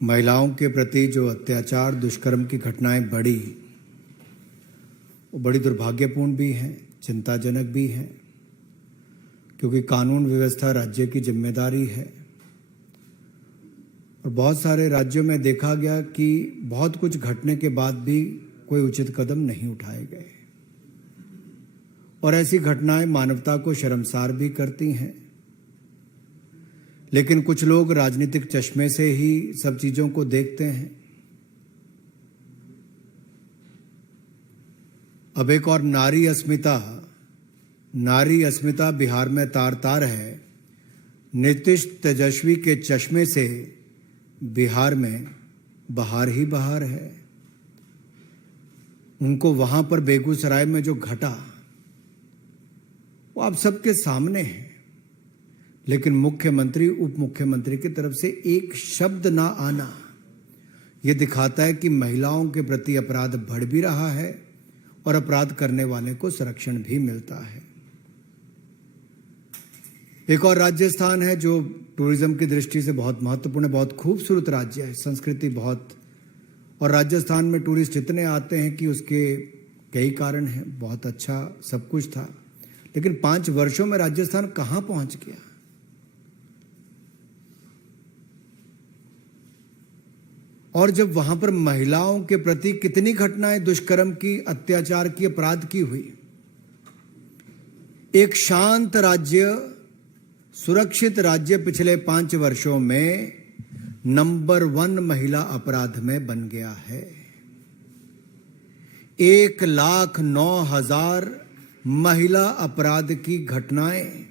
महिलाओं के प्रति जो अत्याचार दुष्कर्म की घटनाएं बढ़ी, वो बड़ी दुर्भाग्यपूर्ण भी हैं, चिंताजनक भी हैं, क्योंकि कानून व्यवस्था राज्य की जिम्मेदारी है। और बहुत सारे राज्यों में देखा गया कि बहुत कुछ घटने के बाद भी कोई उचित कदम नहीं उठाए गए, और ऐसी घटनाएं मानवता को शर्मसार भी करती हैं। लेकिन कुछ लोग राजनीतिक चश्मे से ही सब चीजों को देखते हैं। अब एक और नारी अस्मिता बिहार में तार तार है। नीतीश तेजस्वी के चश्मे से बिहार में बहार ही बहार है। उनको वहां पर बेगूसराय में जो घटा वो आप सबके सामने है, लेकिन मुख्यमंत्री उप मुख्यमंत्री की तरफ से एक शब्द ना आना यह दिखाता है कि महिलाओं के प्रति अपराध बढ़ भी रहा है और अपराध करने वाले को संरक्षण भी मिलता है। एक और राजस्थान है जो टूरिज्म की दृष्टि से बहुत महत्वपूर्ण है, बहुत खूबसूरत राज्य है, संस्कृति बहुत, और राजस्थान में टूरिस्ट इतने आते हैं कि उसके कई कारण हैं। बहुत अच्छा सब कुछ था, लेकिन 5 वर्षों में राजस्थान कहां पहुंच गया। और जब वहां पर महिलाओं के प्रति कितनी घटनाएं दुष्कर्म की, अत्याचार की, अपराध की हुई। एक शांत राज्य, सुरक्षित राज्य पिछले 5 वर्षों में नंबर 1 महिला अपराध में बन गया है। 1,09,000 महिला अपराध की घटनाएं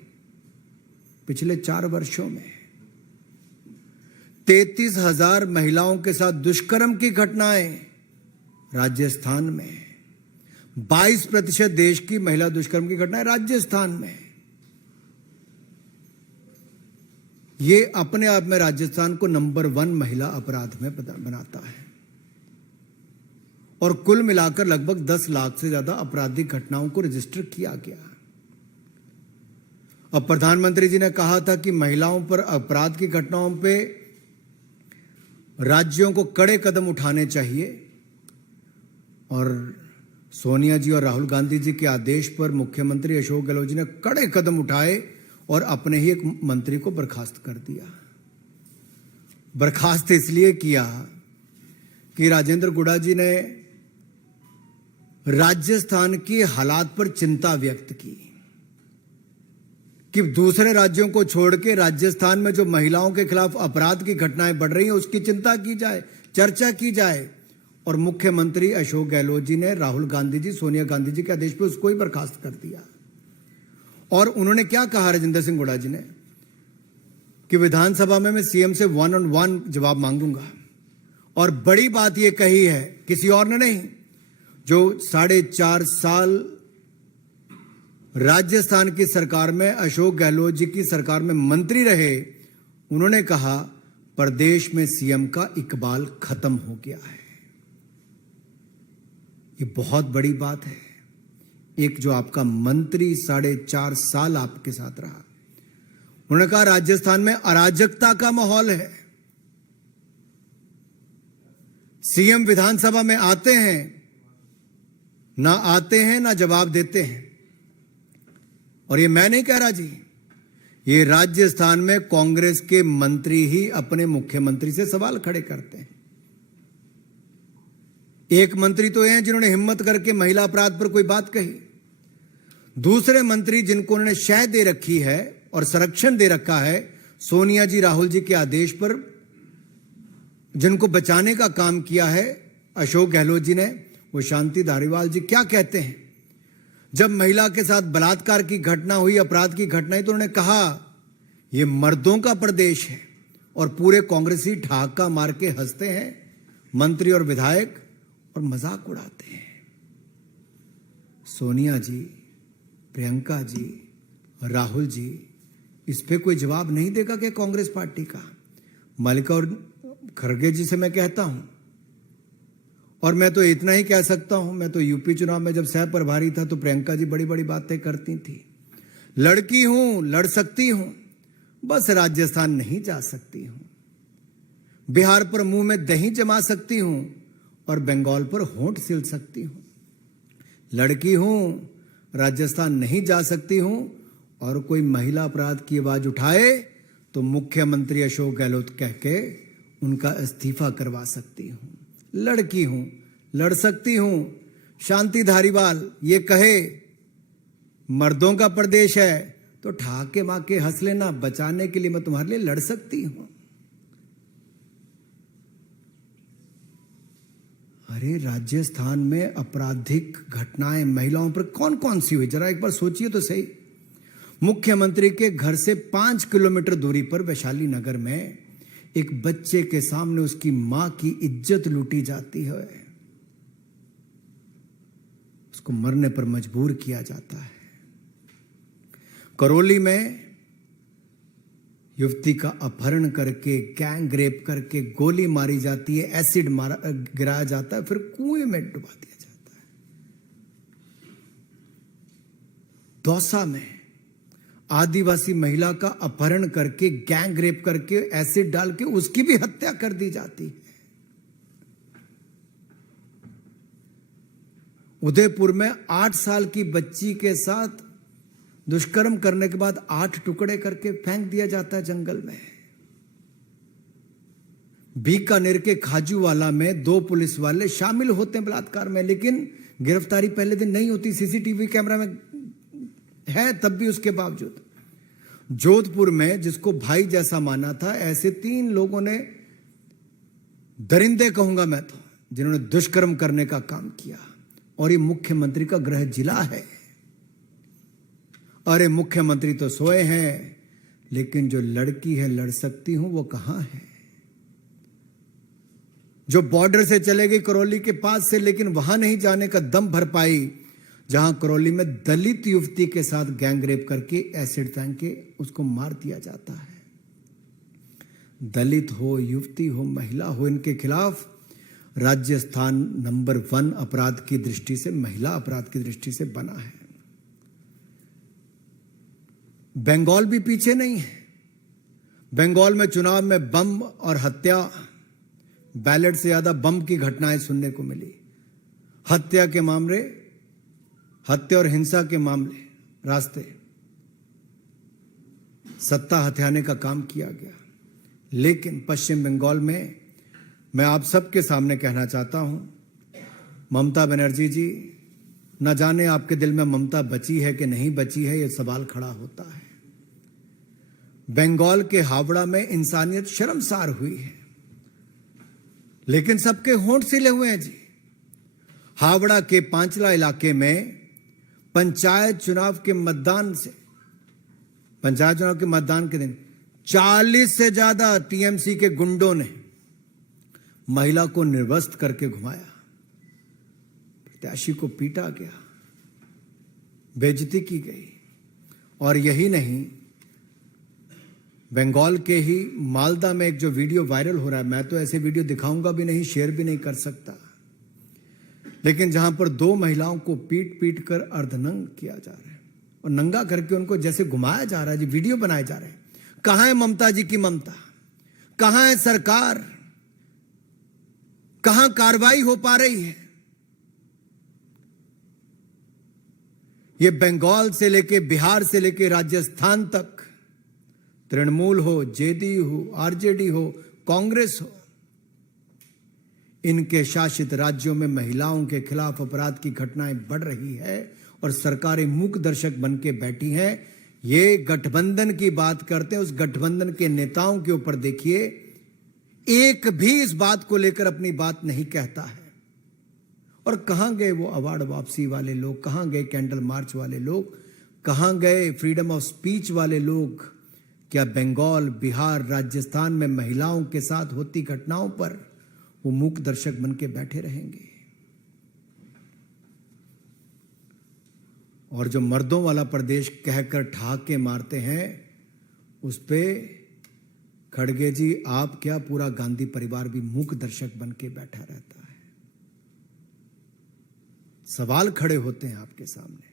पिछले 4 वर्षों में। 33,000 महिलाओं के साथ दुष्कर्म की घटनाएं राजस्थान में। 22% देश की महिला दुष्कर्म की घटनाएं राजस्थान में। ये अपने आप में राजस्थान को नंबर 1 महिला अपराध में बनाता है। और कुल मिलाकर लगभग 10 लाख से ज्यादा आपराधिक घटनाओं को रजिस्टर किया गया। अब प्रधानमंत्री जी ने कहा था कि महिलाओं पर अपराध की घटनाओं पे राज्यों को कड़े कदम उठाने चाहिए, और सोनिया जी और राहुल गांधी जी के आदेश पर मुख्यमंत्री अशोक गहलोत जी ने कड़े कदम उठाए और अपने ही एक मंत्री को बर्खास्त कर दिया। बर्खास्त इसलिए किया कि राजेंद्र गुड़ा जी ने राजस्थान की हालात पर चिंता व्यक्त की कि दूसरे राज्यों को छोड़ के राजस्थान में जो महिलाओं के खिलाफ अपराध की घटनाएं बढ़ रही हैं उसकी चिंता की जाए, चर्चा की जाए। और मुख्यमंत्री अशोक गहलोत जी ने राहुल गांधी जी, सोनिया गांधी जी के आदेश पर उसको ही बर्खास्त कर दिया। और उन्होंने क्या कहा राजेंद्र सिंह गुड़ा जी ने कि विधानसभा में मैं सीएम से 1-on-1 जवाब मांगूंगा। और बड़ी बात यह कही है, किसी और ने नहीं, जो 4.5 साल राजस्थान की सरकार में, अशोक गहलोत जी की सरकार में मंत्री रहे, उन्होंने कहा प्रदेश में सीएम का इकबाल खत्म हो गया है। ये बहुत बड़ी बात है। एक जो आपका मंत्री 4.5 साल आपके साथ रहा, उन्होंने कहा राजस्थान में अराजकता का माहौल है। सीएम विधानसभा में आते हैं ना जवाब देते हैं। और ये मैं नहीं कह रहा जी, ये राजस्थान में कांग्रेस के मंत्री ही अपने मुख्यमंत्री से सवाल खड़े करते हैं। एक मंत्री तो हैं जिन्होंने हिम्मत करके महिला अपराध पर कोई बात कही। दूसरे मंत्री जिनको उन्होंने शह दे रखी है और संरक्षण दे रखा है सोनिया जी, राहुल जी के आदेश पर, जिनको बचाने का काम किया है अशोक गहलोत जी ने, वो शांति धारीवाल जी, क्या कहते हैं जब महिला के साथ बलात्कार की घटना हुई, अपराध की घटना हुई, तो उन्होंने कहा यह मर्दों का प्रदेश है। और पूरे कांग्रेसी ठहाका मार के हंसते हैं मंत्री और विधायक और मजाक उड़ाते हैं। सोनिया जी, प्रियंका जी, राहुल जी, इस पे कोई जवाब नहीं देगा कि कांग्रेस पार्टी का। मल्लिकार्जुन खड़गे जी से मैं कहता हूं, और मैं तो इतना ही कह सकता हूं, मैं तो यूपी चुनाव में जब सह प्रभारी था तो प्रियंका जी बड़ी बड़ी बातें करती थी। लड़की हूं, लड़ सकती हूं, बस राजस्थान नहीं जा सकती हूं। बिहार पर मुंह में दही जमा सकती हूं और बंगाल पर होंठ सिल सकती हूं। लड़की हूं, राजस्थान नहीं जा सकती हूं और कोई महिला अपराध की आवाज उठाए तो मुख्यमंत्री अशोक गहलोत कह के उनका इस्तीफा करवा सकती हूं। लड़की हूं, लड़ सकती हूं। शांति धारीवाल ये कहे मर्दों का प्रदेश है तो ठाके माके हंस लेना, बचाने के लिए मैं तुम्हारे लिए लड़ सकती हूं। अरे राजस्थान में आपराधिक घटनाएं महिलाओं पर कौन कौन सी हुई, जरा एक बार सोचिए तो सही। मुख्यमंत्री के घर से 5 किलोमीटर दूरी पर वैशाली नगर में एक बच्चे के सामने उसकी मां की इज्जत लूटी जाती है, उसको मरने पर मजबूर किया जाता है। करौली में युवती का अपहरण करके, गैंग रेप करके गोली मारी जाती है, एसिड गिराया जाता है, फिर कुएं में डुबा दिया जाता है। दौसा में आदिवासी महिला का अपहरण करके, गैंग रेप करके, एसिड डाल के उसकी भी हत्या कर दी जाती है। उदयपुर में 8 साल की बच्ची के साथ दुष्कर्म करने के बाद 8 टुकड़े करके फेंक दिया जाता है जंगल में। बीकानेर के खाजूवाला में 2 पुलिस वाले शामिल होते हैं बलात्कार में, लेकिन गिरफ्तारी पहले दिन नहीं होती, सीसीटीवी कैमरा में है तब भी उसके बावजूद। जोधपुर में जिसको भाई जैसा माना था, ऐसे 3 लोगों ने, दरिंदे कहूंगा मैं तो, जिन्होंने दुष्कर्म करने का काम किया, और ये मुख्यमंत्री का गृह जिला है। अरे मुख्यमंत्री तो सोए हैं, लेकिन जो लड़की है लड़ सकती हूं वो कहां है? जो बॉर्डर से चले गई करौली के पास से, लेकिन वहां नहीं जाने का दम भर पाई, जहां करौली में दलित युवती के साथ गैंग रेप करके एसिड फेंक के उसको मार दिया जाता है। दलित हो, युवती हो, महिला हो, इनके खिलाफ राजस्थान नंबर 1 अपराध की दृष्टि से, महिला अपराध की दृष्टि से बना है। बंगाल भी पीछे नहीं है। बंगाल में चुनाव में बम और हत्या, बैलेट से ज्यादा बम की घटनाएं सुनने को मिली। हत्या के मामले, हत्या और हिंसा के मामले, रास्ते सत्ता हथियाने का काम किया गया। लेकिन पश्चिम बंगाल में मैं आप सबके सामने कहना चाहता हूं, ममता बनर्जी जी, न जाने आपके दिल में ममता बची है कि नहीं बची है, यह सवाल खड़ा होता है। बंगाल के हावड़ा में इंसानियत शर्मसार हुई है, लेकिन सबके होंठ सिले हुए हैं जी। हावड़ा के पांचला इलाके में पंचायत चुनाव के मतदान के दिन 40 से ज्यादा टीएमसी के गुंडों ने महिला को निर्वस्त्र करके घुमाया, प्रत्याशी को पीटा गया, बेइज्जती की गई। और यही नहीं, बंगाल के ही मालदा में एक जो वीडियो वायरल हो रहा है, मैं तो ऐसे वीडियो दिखाऊंगा भी नहीं, शेयर भी नहीं कर सकता, लेकिन जहां पर 2 महिलाओं को पीट पीट कर अर्धनंग किया जा रहा है और नंगा करके उनको जैसे घुमाया जा रहा है जी, वीडियो बनाए जा रहे हैं। कहां है ममता जी की ममता? कहां है सरकार? कहां कार्रवाई हो पा रही है? ये बंगाल से लेके, बिहार से लेके राजस्थान तक, तृणमूल हो, जेडीयू हो, आरजेडी हो, कांग्रेस हो, इनके शासित राज्यों में महिलाओं के खिलाफ अपराध की घटनाएं बढ़ रही है और सरकारें मूक दर्शक बन के बैठी हैं। ये गठबंधन की बात करते हैं, उस गठबंधन के नेताओं के ऊपर देखिए, एक भी इस बात को लेकर अपनी बात नहीं कहता है। और कहां गए वो अवार्ड वापसी वाले लोग? कहां गए कैंडल मार्च वाले लोग? कहां गए फ्रीडम ऑफ स्पीच वाले लोग? क्या बंगाल, बिहार, राजस्थान में महिलाओं के साथ होती घटनाओं पर वो मूक दर्शक बन के बैठे रहेंगे? और जो मर्दों वाला प्रदेश कहकर ठहाके मारते हैं, उस पे खड़गे जी, आप क्या, पूरा गांधी परिवार भी मूक दर्शक बन के बैठा रहता है। सवाल खड़े होते हैं आपके सामने।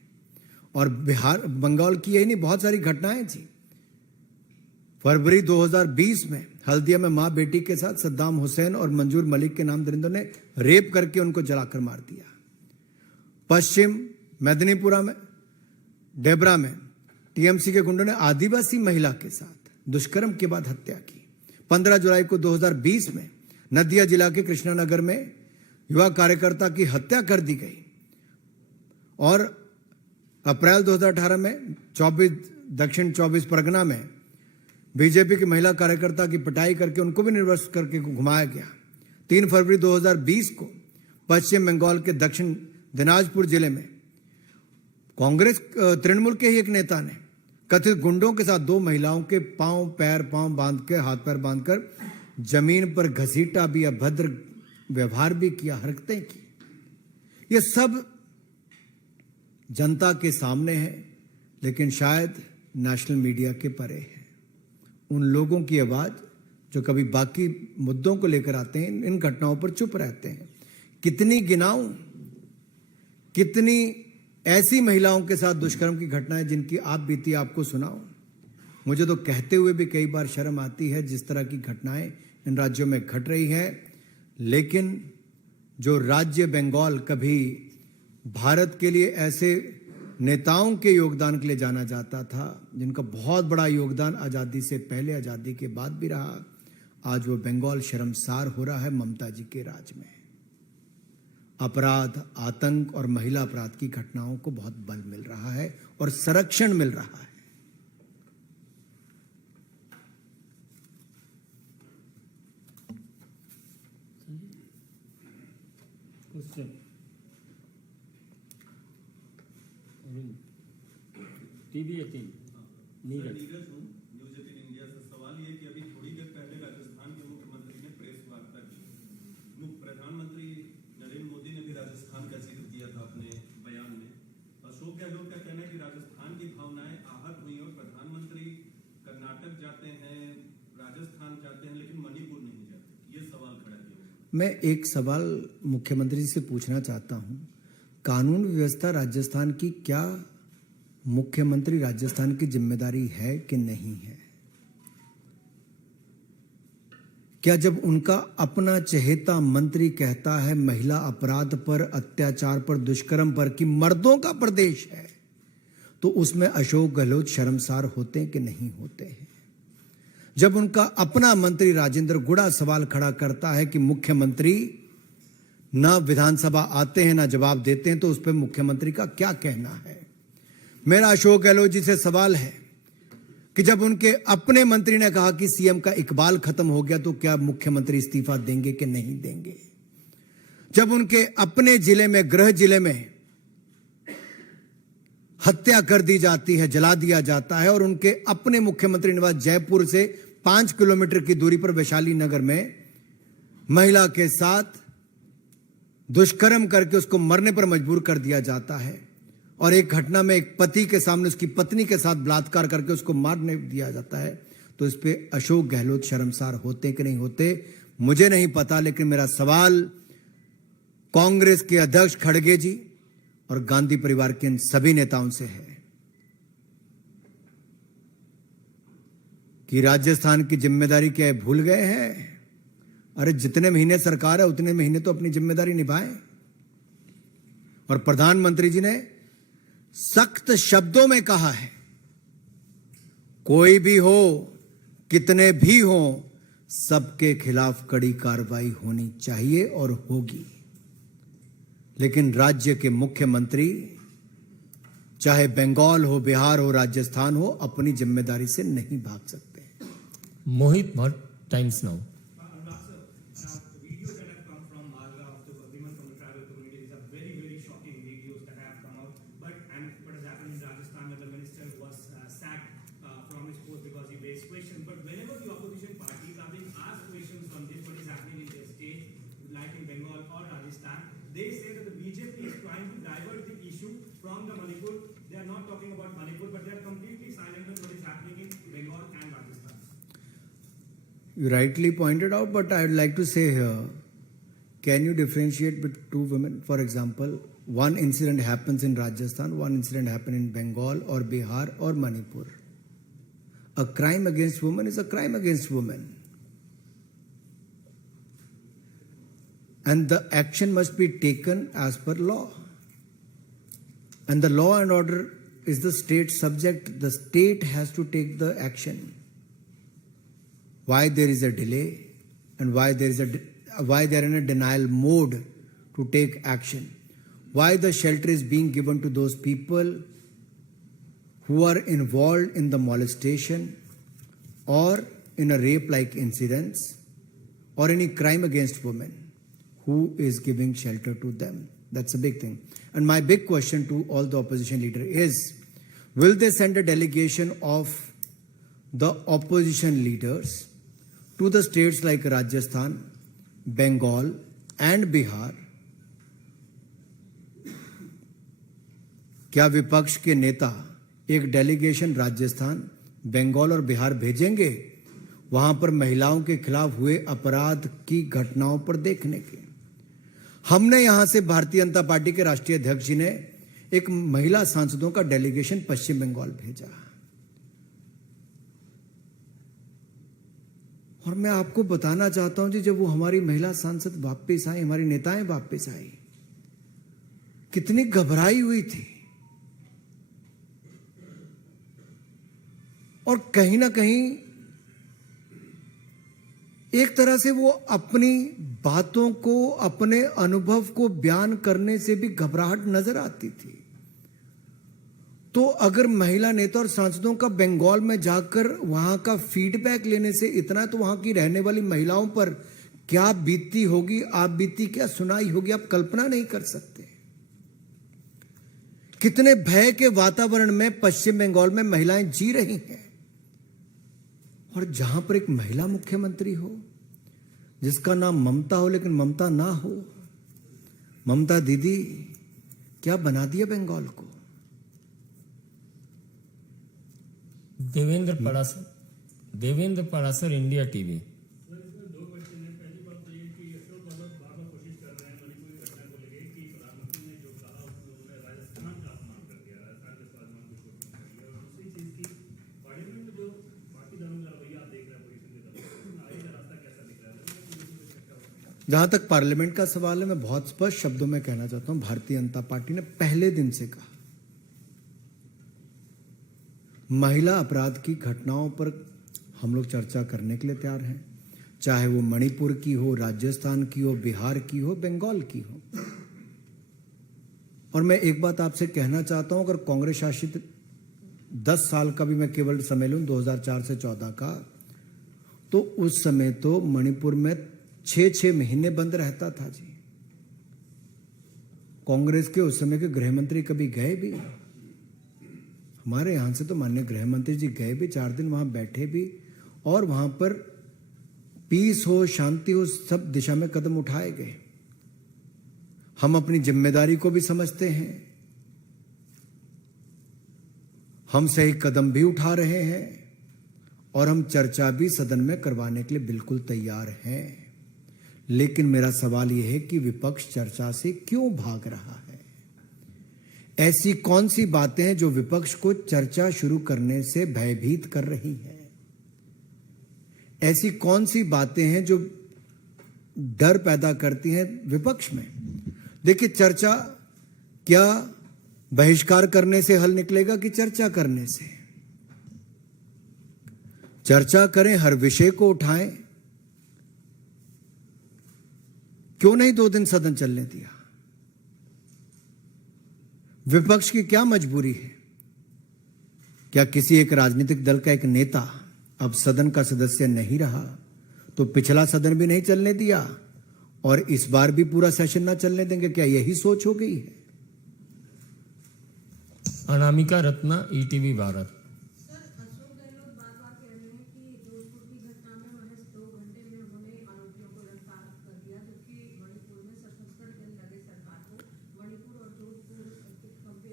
और बिहार, बंगाल की यही नहीं, बहुत सारी घटनाएं थी। फरवरी 2020 में हल्दिया में मां बेटी के साथ सद्दाम हुसैन और मंजूर मलिक के नाम दरिंदों ने रेप करके उनको जलाकर मार दिया। पश्चिम मेदिनीपुरा में डेबरा में टीएमसी के गुंडों ने आदिवासी महिला के साथ दुष्कर्म के बाद हत्या की। 15 जुलाई को 2020 में नदिया जिला के कृष्णानगर में युवा कार्यकर्ता की हत्या कर दी गई और अप्रैल 2018 में दक्षिण 24 परगना में बीजेपी की महिला कार्यकर्ता की पिटाई करके उनको भी निर्वस्त्र करके घुमाया गया। 3 फरवरी 2020 को पश्चिम बंगाल के दक्षिण दिनाजपुर जिले में कांग्रेस तृणमूल के ही एक नेता ने कथित गुंडों के साथ 2 महिलाओं के पांव बांध के हाथ पैर बांधकर जमीन पर घसीटा भी, अभद्र व्यवहार भी किया, हरकतें की। ये सब जनता के सामने है, लेकिन शायद नेशनल मीडिया के परे है। उन लोगों की आवाज जो कभी बाकी मुद्दों को लेकर आते हैं, इन घटनाओं पर चुप रहते हैं। कितनी गिनाऊं, कितनी ऐसी महिलाओं के साथ दुष्कर्म की घटनाएं जिनकी आप बीती आपको सुनाऊं। मुझे तो कहते हुए भी कई बार शर्म आती है जिस तरह की घटनाएं इन राज्यों में घट रही है। लेकिन जो राज्य बंगाल कभी भारत के लिए ऐसे नेताओं के योगदान के लिए जाना जाता था, जिनका बहुत बड़ा योगदान आज़ादी से पहले, आज़ादी के बाद भी रहा, आज वो बंगाल शर्मसार हो रहा है ममता जी के राज में। अपराध, आतंक और महिला अपराध की घटनाओं को बहुत बल मिल रहा है और संरक्षण मिल रहा है। टीवी 18 नीरज न्यूज़ 18 इंडिया से सवाल ये कि अभी थोड़ी देर पहले राजस्थान के मुख्यमंत्री ने प्रेस वार्ता की। प्रधानमंत्री नरेंद्र मोदी ने भी राजस्थान का जिक्र किया था अपने बयान में। अशोक गहलोत का कहना है कि राजस्थान की भावनाएं आहत हुई और प्रधानमंत्री कर्नाटक जाते हैं, राजस्थान जाते हैं, लेकिन मणिपुर नहीं जाते। ये सवाल खड़ा किया। मैं एक सवाल मुख्यमंत्री जी से पूछना चाहता हूं, कानून व्यवस्था राजस्थान की क्या मुख्यमंत्री राजस्थान की जिम्मेदारी है कि नहीं है? क्या जब उनका अपना चहेता मंत्री कहता है महिला अपराध पर, अत्याचार पर, दुष्कर्म पर कि मर्दों का प्रदेश है, तो उसमें अशोक गहलोत शर्मसार होते हैं कि नहीं होते हैं? जब उनका अपना मंत्री राजेंद्र गुड़ा सवाल खड़ा करता है कि मुख्यमंत्री ना विधानसभा आते हैं ना जवाब देते हैं, तो उस पर मुख्यमंत्री का क्या कहना है? मेरा अशोक गहलोत जी से सवाल है कि जब उनके अपने मंत्री ने कहा कि सीएम का इकबाल खत्म हो गया, तो क्या मुख्यमंत्री इस्तीफा देंगे कि नहीं देंगे? जब उनके अपने जिले में, गृह जिले में हत्या कर दी जाती है, जला दिया जाता है, और उनके अपने मुख्यमंत्री निवास जयपुर से 5 किलोमीटर की दूरी पर वैशाली नगर में महिला के साथ दुष्कर्म करके उसको मरने पर मजबूर कर दिया जाता है, और एक घटना में एक पति के सामने उसकी पत्नी के साथ बलात्कार करके उसको मारने दिया जाता है, तो इस पे अशोक गहलोत शर्मसार होते कि नहीं होते मुझे नहीं पता। लेकिन मेरा सवाल कांग्रेस के अध्यक्ष खड़गे जी और गांधी परिवार के इन सभी नेताओं से है कि राजस्थान की जिम्मेदारी क्या है, भूल गए हैं? अरे जितने महीने सरकार है उतने महीने तो अपनी जिम्मेदारी निभाएं। और प्रधानमंत्री जी ने सख्त शब्दों में कहा है, कोई भी हो, कितने भी हो, सबके खिलाफ कड़ी कार्रवाई होनी चाहिए और होगी। लेकिन राज्य के मुख्यमंत्री, चाहे बंगाल हो, बिहार हो, राजस्थान हो, अपनी जिम्मेदारी से नहीं भाग सकते। Mohit Bhatt, Times Now. They say that the BJP is trying to divert the issue from the Manipur. They are not talking about Manipur, but they are completely silent on what is happening in Bengal and Rajasthan. You rightly pointed out, but I would like to say here, can you differentiate between two women? For example, one incident happens in Rajasthan, one incident happens in Bengal or Bihar or Manipur. A crime against women is a crime against women. and the action must be taken as per law. And the law and order is the state subject. The state has to take the action. Why there is a delay and why they are in a denial mode to take action? Why the shelter is being given to those people who are involved in the molestation or in a rape-like incidents or any crime against women? Who is giving shelter to them? That's a big thing. And my big question to all the opposition leader is, will they send a delegation of the opposition leaders to the states like Rajasthan, Bengal and Bihar? क्या विपक्ष के नेता एक delegation Rajasthan, Bengal और बिहार भेजेंगे वहां पर महिलाओं के खिलाफ हुए अपराध की घटनाओं पर देखने के? हमने यहां से भारतीय जनता पार्टी के राष्ट्रीय अध्यक्ष जी ने एक महिला सांसदों का डेलीगेशन पश्चिम बंगाल भेजा और मैं आपको बताना चाहता हूं जी, जब वो हमारी महिला सांसद वापस आई, हमारी नेताएं वापस आई, कितनी घबराई हुई थी और कहीं ना कहीं एक तरह से वो अपनी बातों को, अपने अनुभव को बयान करने से भी घबराहट नजर आती थी। तो अगर महिला नेता और सांसदों का बंगाल में जाकर वहां का फीडबैक लेने से इतना, तो वहां की रहने वाली महिलाओं पर क्या बीतती होगी, आप बीती क्या सुनाई होगी, आप कल्पना नहीं कर सकते। कितने भय के वातावरण में पश्चिम बंगाल में महिलाएं जी रही हैं और जहां पर एक महिला मुख्यमंत्री हो जिसका नाम ममता हो लेकिन ममता ना हो। ममता दीदी क्या बना दिया बंगाल को। Devendra Parashar, India TV. जहां तक पार्लियामेंट का सवाल है, मैं बहुत स्पष्ट शब्दों में कहना चाहता हूं, भारतीय जनता पार्टी ने पहले दिन से कहा महिला अपराध की घटनाओं पर हम लोग चर्चा करने के लिए तैयार हैं, चाहे वो मणिपुर की हो, राजस्थान की हो, बिहार की हो, बंगाल की हो। और मैं एक बात आपसे कहना चाहता हूं, अगर कांग्रेस शासित 10 साल का भी मैं केवल समय लूं, 2004 से 14 का, तो उस समय तो मणिपुर में 6-6 महीने बंद रहता था जी। कांग्रेस के उस समय के गृह मंत्री कभी गए भी? हमारे यहां से तो माननीय गृह मंत्री जी गए भी, 4 दिन वहां बैठे भी और वहां पर पीस हो, शांति हो, सब दिशा में कदम उठाए गए। हम अपनी जिम्मेदारी को भी समझते हैं, हम सही कदम भी उठा रहे हैं और हम चर्चा भी सदन में करवाने के लिए बिल्कुल तैयार हैं। लेकिन मेरा सवाल यह है कि विपक्ष चर्चा से क्यों भाग रहा है? ऐसी कौन सी बातें हैं जो विपक्ष को चर्चा शुरू करने से भयभीत कर रही हैं? ऐसी कौन सी बातें हैं जो डर पैदा करती हैं विपक्ष में? देखिए, चर्चा क्या बहिष्कार करने से हल निकलेगा कि चर्चा करने से? चर्चा करें, हर विषय को उठाएं। क्यों नहीं 2 दिन सदन चलने दिया? विपक्ष की क्या मजबूरी है? क्या किसी एक राजनीतिक दल का एक नेता अब सदन का सदस्य नहीं रहा तो पिछला सदन भी नहीं चलने दिया और इस बार भी पूरा सेशन ना चलने देंगे? क्या यही सोच हो गई है? अनामिका रत्ना, ईटीवी भारत।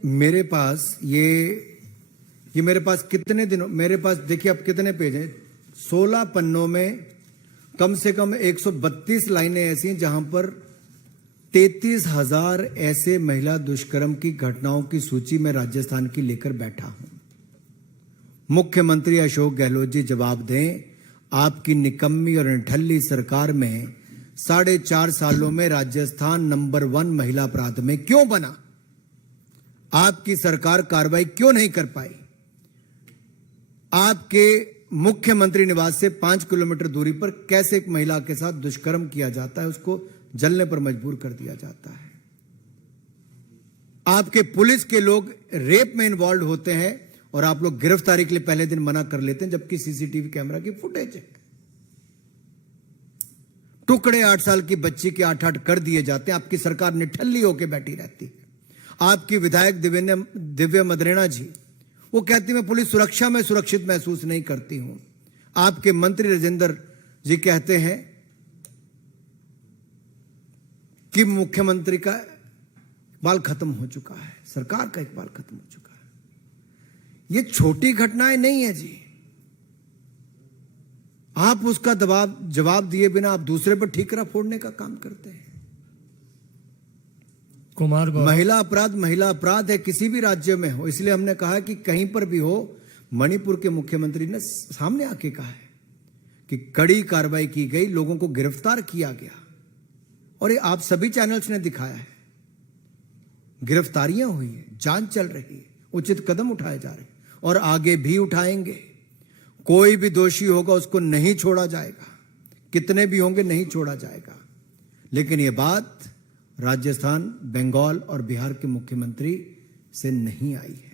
मेरे पास ये मेरे पास कितने दिनों, मेरे पास देखिए अब कितने पेज हैं, 16 पन्नों में कम से कम 132 लाइनें ऐसी हैं जहां पर 33,000 ऐसे महिला दुष्कर्म की घटनाओं की सूची में राजस्थान की लेकर बैठा हूं। मुख्यमंत्री अशोक गहलोत जी जवाब दें, आपकी निकम्मी और निठल्ली सरकार में 4.5 सालों में राजस्थान नंबर 1 महिला अपराध में क्यों बना? आपकी सरकार कार्रवाई क्यों नहीं कर पाई? आपके मुख्यमंत्री निवास से 5 किलोमीटर दूरी पर कैसे एक महिला के साथ दुष्कर्म किया जाता है, उसको जलने पर मजबूर कर दिया जाता है? आपके पुलिस के लोग रेप में इन्वॉल्व होते हैं और आप लोग गिरफ्तारी के लिए पहले दिन मना कर लेते हैं, जबकि सीसीटीवी कैमरा की फुटेज है। टुकड़े 8 साल की बच्ची के 8-8 कर दिए जाते हैं। आपकी सरकार निठल्ली होकर बैठी रहती है। आपकी विधायक दिव्या मदरेना जी, वो कहती मैं पुलिस सुरक्षा में सुरक्षित महसूस नहीं करती हूं। आपके मंत्री राजेंद्र जी कहते हैं कि मुख्यमंत्री का इकबाल खत्म हो चुका है, सरकार का इकबाल खत्म हो चुका है। ये छोटी घटनाएं नहीं है जी। आप उसका जवाब दिए बिना आप दूसरे पर ठीकरा फोड़ने का काम करते हैं। कुमार गौरव, महिला अपराध है, किसी भी राज्य में हो। इसलिए हमने कहा कि कहीं पर भी हो, मणिपुर के मुख्यमंत्री ने सामने आके कहा है कि कड़ी कार्रवाई की गई, लोगों को गिरफ्तार किया गया और ये आप सभी चैनल्स ने दिखाया है। गिरफ्तारियां हुई है, जांच चल रही है, उचित कदम उठाए जा रहे हैं और आगे भी उठाएंगे। कोई भी दोषी होगा उसको नहीं छोड़ा जाएगा, कितने भी होंगे नहीं छोड़ा जाएगा। लेकिन यह बात राजस्थान, बंगाल और बिहार के मुख्यमंत्री से नहीं आई है।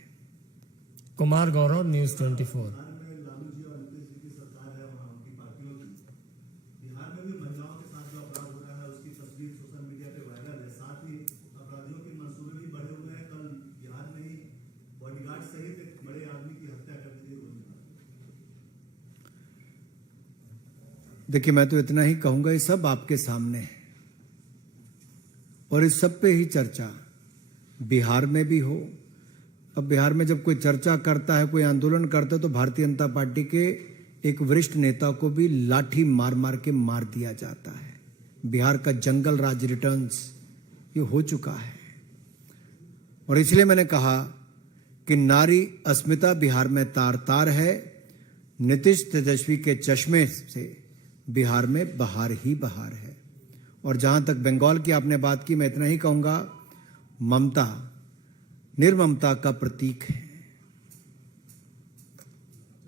कुमार गौरव, न्यूज़ 24। लालू जी और नीतीश जी की सरकार है, वहाँ उनकी पार्टियों की बिहार में भी महिलाओं के साथ जो अपराध हो रहा है उसकी तस्वीर सोशल मीडिया पे वायरल है। साथ ही अपराधियों के मंसूबे भी बढ़े हुए हैं। कल बिहार में ही बॉडीगार्ड सहित एक बड़े आदमी की हत्या कर दी गई। देखिए, मैं तो इतना ही कहूंगा, ये सब आपके सामने है और इस सब पे ही चर्चा बिहार में भी हो। अब बिहार में जब कोई चर्चा करता है, कोई आंदोलन करता है, तो भारतीय जनता पार्टी के एक वरिष्ठ नेता को भी लाठी मार मार के मार दिया जाता है। बिहार का जंगल राज रिटर्न्स ये हो चुका है। और इसलिए मैंने कहा कि नारी अस्मिता बिहार में तार तार है। नीतीश तेजस्वी के चश्मे से बिहार में बहार ही बहार है। और जहां तक बंगाल की आपने बात की, मैं इतना ही कहूंगा, ममता निर्ममता का प्रतीक है।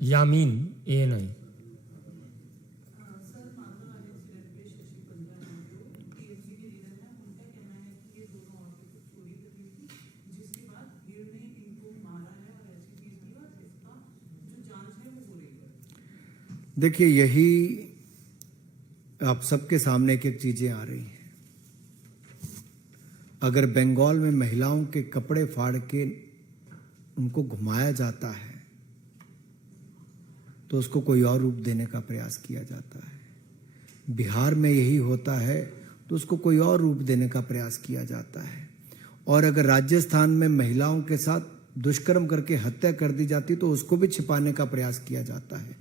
यामीन, ANI। देखिए, यही आप सबके सामने एक एक चीजें आ रही हैं। अगर बंगाल में महिलाओं के कपड़े फाड़ के उनको घुमाया जाता है तो उसको कोई और रूप देने का प्रयास किया जाता है। बिहार में यही होता है तो उसको कोई और रूप देने का प्रयास किया जाता है। और अगर राजस्थान में महिलाओं के साथ दुष्कर्म करके हत्या कर दी जाती तो उसको भी छिपाने का प्रयास किया जाता है।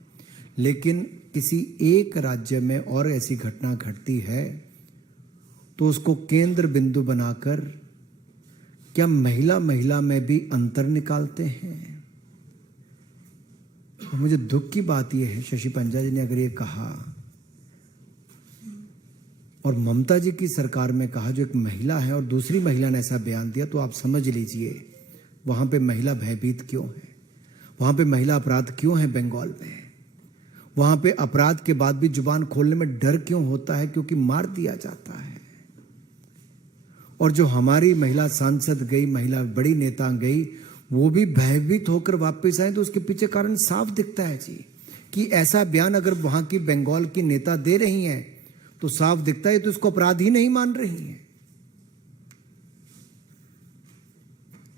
लेकिन किसी एक राज्य में और ऐसी घटना घटती है तो उसको केंद्र बिंदु बनाकर क्या महिला में भी अंतर निकालते हैं। मुझे दुख की बात यह है, शशि पंजा जी ने अगर ये कहा और ममता जी की सरकार में कहा, जो एक महिला है और दूसरी महिला ने ऐसा बयान दिया, तो आप समझ लीजिए वहां पे महिला भयभीत क्यों है, वहां पे महिला अपराध क्यों है बंगाल में। वहां पे अपराध के बाद भी जुबान खोलने में डर क्यों होता है, क्योंकि मार दिया जाता है। और जो हमारी महिला सांसद गई, महिला बड़ी नेता गई, वो भी भयभीत होकर वापस आए, तो उसके पीछे कारण साफ दिखता है जी कि ऐसा बयान अगर वहां की बंगाल की नेता दे रही हैं तो साफ दिखता है तो इसको अपराध ही नहीं मान रही हैं।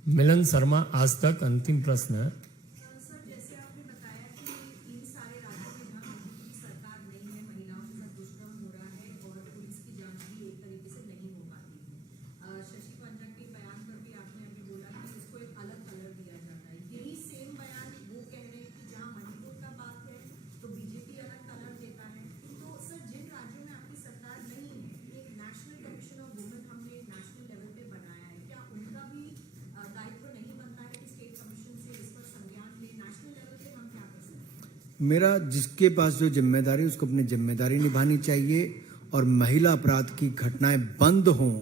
मिलन शर्मा, आज तक। अंतिम प्रश्न है। सर, जैसे आपने बताया कि इन सारे राज्यों में जहां मोदी की सरकार नहीं है, महिलाओं के साथ दुष्कर्म हो रहा है और पुलिस की जांच भी एक तरीके से नहीं हो पाती है। शशि पंजा के बयान पर भी आपने अभी बोला कि इसको एक अलग कलर दिया जाता है। यही सेम बयान वो कह रहे हैं कि जहां मणिपुर का बात है तो बीजेपी अलग कलर देता है। तो सर, जिन राज्यों में आपकी सरकार नहीं है, एक नेशनल कमीशन ऑफ वुमेन हमने नेशनल लेवल पे बनाया है, क्या उनका भी दायित्व नहीं बनता है कि स्टेट कमीशन से इस पर संज्ञान ले? नेशनल लेवल पे हम क्या कर सकते हैं? मेरा जिसके पास जो जिम्मेदारी, उसको अपनी जिम्मेदारी निभानी चाहिए और महिला अपराध की घटनाएं बंद हों,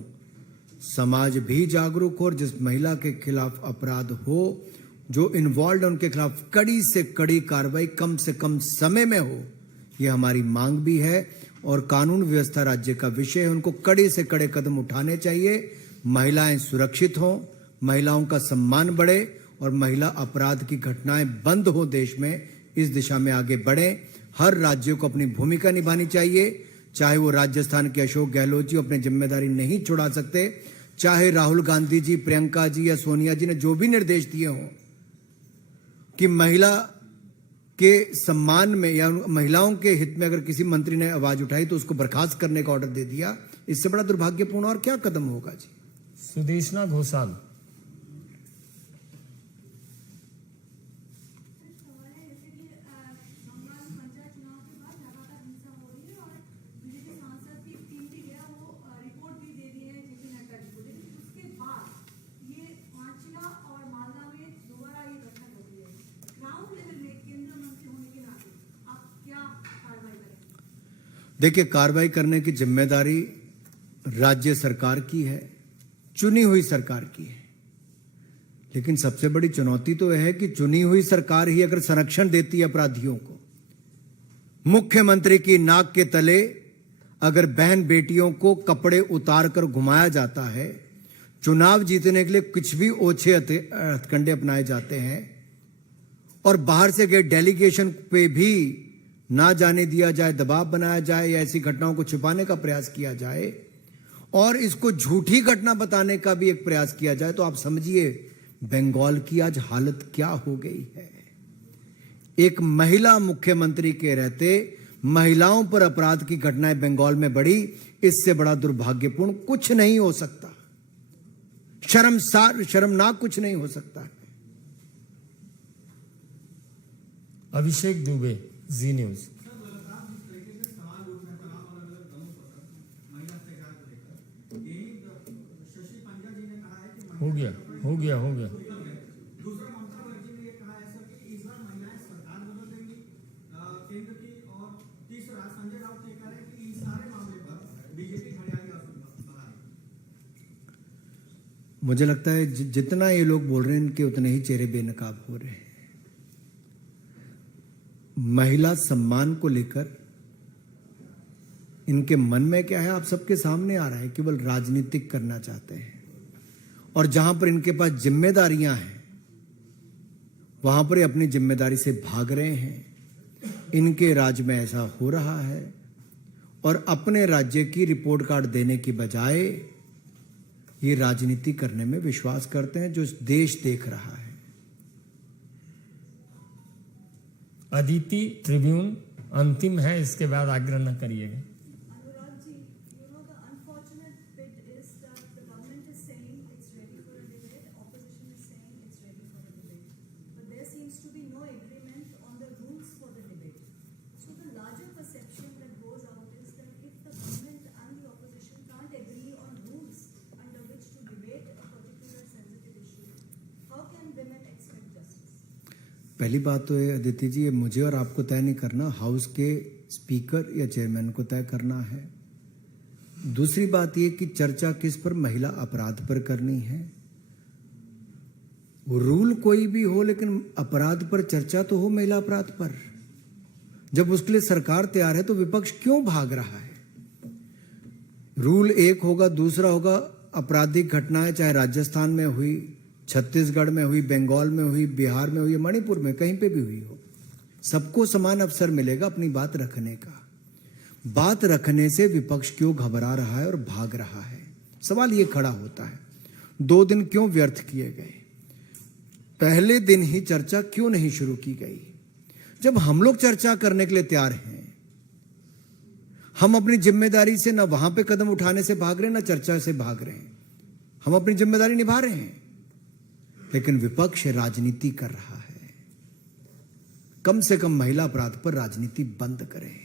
समाज भी जागरूक हो और जिस महिला के खिलाफ अपराध हो, जो इन्वॉल्व है उनके खिलाफ कड़ी से कड़ी कार्रवाई कम से कम समय में हो, ये हमारी मांग भी है और कानून व्यवस्था राज्य का विषय है। उनको कड़े से कड़े कदम उठाने चाहिए, महिलाएं सुरक्षित हों, महिलाओं का सम्मान बढ़े और महिला अपराध की घटनाएं बंद हो देश में, इस दिशा में आगे बढ़े। हर राज्य को अपनी भूमिका निभानी चाहिए, चाहे वो राजस्थान के अशोक गहलोत जी अपनी जिम्मेदारी नहीं छुड़ा सकते, चाहे राहुल गांधी जी, प्रियंका जी या सोनिया जी ने जो भी निर्देश दिए हों कि महिला के सम्मान में या महिलाओं के हित में अगर किसी मंत्री ने आवाज उठाई तो उसको बर्खास्त करने का ऑर्डर दे दिया, इससे बड़ा दुर्भाग्यपूर्ण और क्या कदम होगा जी। सुदेशना घोषाल। देखिए, कार्रवाई करने की जिम्मेदारी राज्य सरकार की है, चुनी हुई सरकार की है, लेकिन सबसे बड़ी चुनौती तो यह है कि चुनी हुई सरकार ही अगर संरक्षण देती है अपराधियों को, मुख्यमंत्री की नाक के तले अगर बहन बेटियों को कपड़े उतार कर घुमाया जाता है, चुनाव जीतने के लिए कुछ भी ओछे हथकंडे अपनाए जाते हैं और बाहर से गए डेलीगेशन पे भी ना जाने दिया जाए, दबाव बनाया जाए या ऐसी घटनाओं को छिपाने का प्रयास किया जाए और इसको झूठी घटना बताने का भी एक प्रयास किया जाए, तो आप समझिए बंगाल की आज हालत क्या हो गई है। एक महिला मुख्यमंत्री के रहते महिलाओं पर अपराध की घटनाएं बंगाल में बढ़ी, इससे बड़ा दुर्भाग्यपूर्ण कुछ नहीं हो सकता, शर्मनाक कुछ नहीं हो सकता है। अभिषेक दुबे, जी न्यूज। हो गया। दूसरा, ममता बनर्जी ने ये कहा है सर कि इस बार महिलाएं सरकार बदल देंगी केंद्र की, और तीसरा संजय राउत ये कह रहे हैं कि इस सारे मामले पर बीजेपी हरियाणा और मुझे लगता है जितना ये लोग बोल रहे हैं इनके उतने ही चेहरे बेनकाब हो रहे हैं। महिला सम्मान को लेकर इनके मन में क्या है आप सबके सामने आ रहा है, केवल राजनीतिक करना चाहते हैं और जहां पर इनके पास जिम्मेदारियां हैं वहां पर ये अपनी जिम्मेदारी से भाग रहे हैं। इनके राज्य में ऐसा हो रहा है और अपने राज्य की रिपोर्ट कार्ड देने की बजाय ये राजनीति करने में विश्वास करते हैं, जो देश देख रहा है। अदिति ट्रिब्यून अंतिम है, इसके बाद आग्रह न करिएगा। Anurag ji, the unfortunate bit is that the government is saying it's ready for a debate, opposition is saying it's ready for a debate. But there seems to be no agreement on the rules for the debate. So the larger perception that goes out is that if the government and the opposition can't agree on rules under which to debate a particular sensitive issue, how can women expect justice? पहली बात तो ये अदिति जी, ये मुझे और आपको तय नहीं करना, हाउस के स्पीकर या चेयरमैन को तय करना है। दूसरी बात ये कि चर्चा किस पर, महिला अपराध पर करनी है। रूल कोई भी हो लेकिन अपराध पर चर्चा तो हो, महिला अपराध पर। जब उसके लिए सरकार तैयार है तो विपक्ष क्यों भाग रहा है? रूल एक होगा, दूसरा होगा आपराधिक घटनाएं, चाहे राजस्थान में हुई, छत्तीसगढ़ में हुई, बंगाल में हुई, बिहार में हुई, मणिपुर में, कहीं पे भी हुई हो, सबको समान अवसर मिलेगा अपनी बात रखने का। बात रखने से विपक्ष क्यों घबरा रहा है और भाग रहा है? सवाल ये खड़ा होता है, 2 दिन क्यों व्यर्थ किए गए? पहले दिन ही चर्चा क्यों नहीं शुरू की गई? जब हम लोग चर्चा करने के लिए तैयार हैं, हम अपनी जिम्मेदारी से ना वहां पे कदम उठाने से भाग रहे हैं, ना चर्चा से भाग रहे हैं। हम अपनी जिम्मेदारी निभा रहे हैं, लेकिन विपक्ष राजनीति कर रहा है। कम से कम महिला अपराध पर राजनीति बंद करें।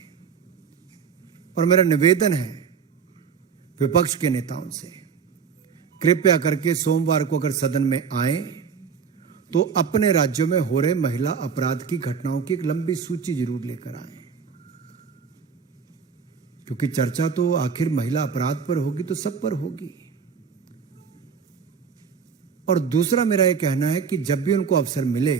और मेरा निवेदन है विपक्ष के नेताओं से, कृपया करके सोमवार को अगर सदन में आए तो अपने राज्यों में हो रहे महिला अपराध की घटनाओं की एक लंबी सूची जरूर लेकर आए। क्योंकि चर्चा तो आखिर महिला अपराध पर होगी तो सब पर होगी। और दूसरा मेरा यह कहना है कि जब भी उनको अवसर मिले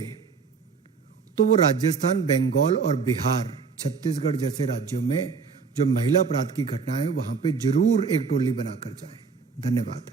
तो वो राजस्थान, बंगाल और बिहार, छत्तीसगढ़ जैसे राज्यों में जो महिला अपराध की घटनाएं वहां पे जरूर एक टोली बनाकर जाएं। धन्यवाद।